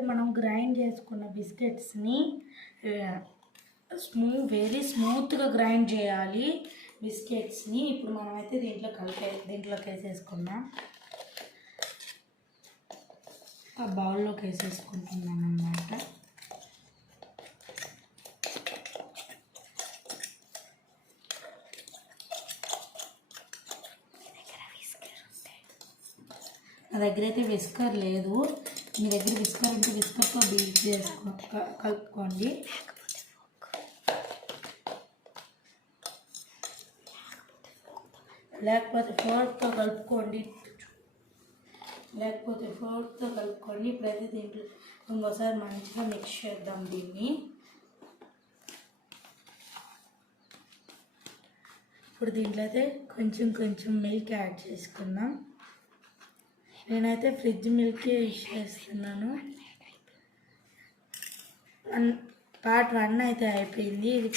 ఇప్పుడైతే మనం గ్రైండ్ చేసుకున్న బిస్కెట్స్ని వెరీ స్మూత్గా గ్రైండ్ చేయాలి బిస్కెట్స్ని. ఇప్పుడు మనమైతే దీంట్లోకి వేసేసుకున్నాం, ఆ బౌల్లోకి వేసేసుకుంటున్నాం అన్నమాట. నా దగ్గర అయితే విస్కర్ లేదు, మీ దగ్గర విస్కర్ ఉంటే విస్కర్తో బీట్ కలుపుకోండి. లేకపోతే ఫోర్క్తో కలుపుకోండి. ఇప్పుడైతే దీంట్లో ఇంకోసారి మంచిగా మిక్స్ చేద్దాం దీన్ని. ఇప్పుడు దీంట్లో అయితే కొంచెం మిల్క్ యాడ్ చేసుకుందాం. నేనైతే ఫ్రిడ్జ్ మిల్కే యూజ్ చేస్తున్నాను. పార్ట్ 1 అయితే అయిపోయింది, ఇది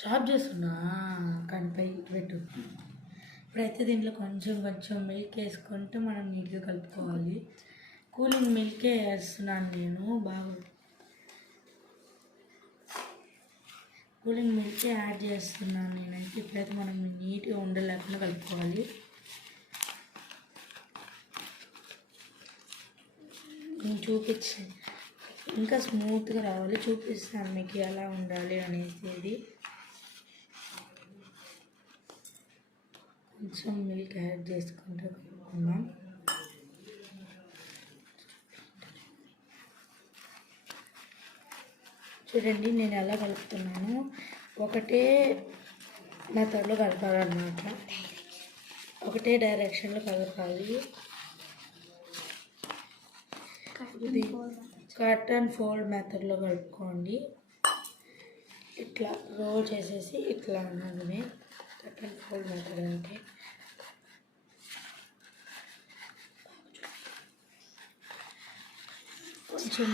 చాప్ చేస్తున్నా కనిపై పెట్టు. ఇప్పుడైతే దీంట్లో కొంచెం మిల్క్ వేసుకుంటూ మనం నీట్గా కలుపుకోవాలి. కూలింగ్ మిల్కే వేస్తున్నాను నేను, కూలింగ్ మిల్క్ యాడ్ చేస్తున్నాను నేనైతే. ఇప్పుడైతే మనం నీట్గా ఉండలేకుండా కలుపుకోవాలి. నేను చూపించాను, ఇంకా స్మూత్గా రావాలి, చూపిస్తాను మీకు ఎలా ఉండాలి అనేది. కొంచెం మిల్క్ యాడ్ చేసుకుంటూ కలుపుకుందాం. చూడండి నేను ఎలా కలుపుతున్నాను, ఒకటే మెథడ్లో కలపాలన్నమాట, ఒకటే డైరెక్షన్లో కలపాలి. ఇది కట్ అండ్ ఫోల్డ్ మెథడ్లో కలుపుకోండి. ఇట్లా రోల్ చేసేసి ఇట్లా అన్నది కట్ అండ్ ఫోల్డ్ మెథడ్ అంటే. కొంచెం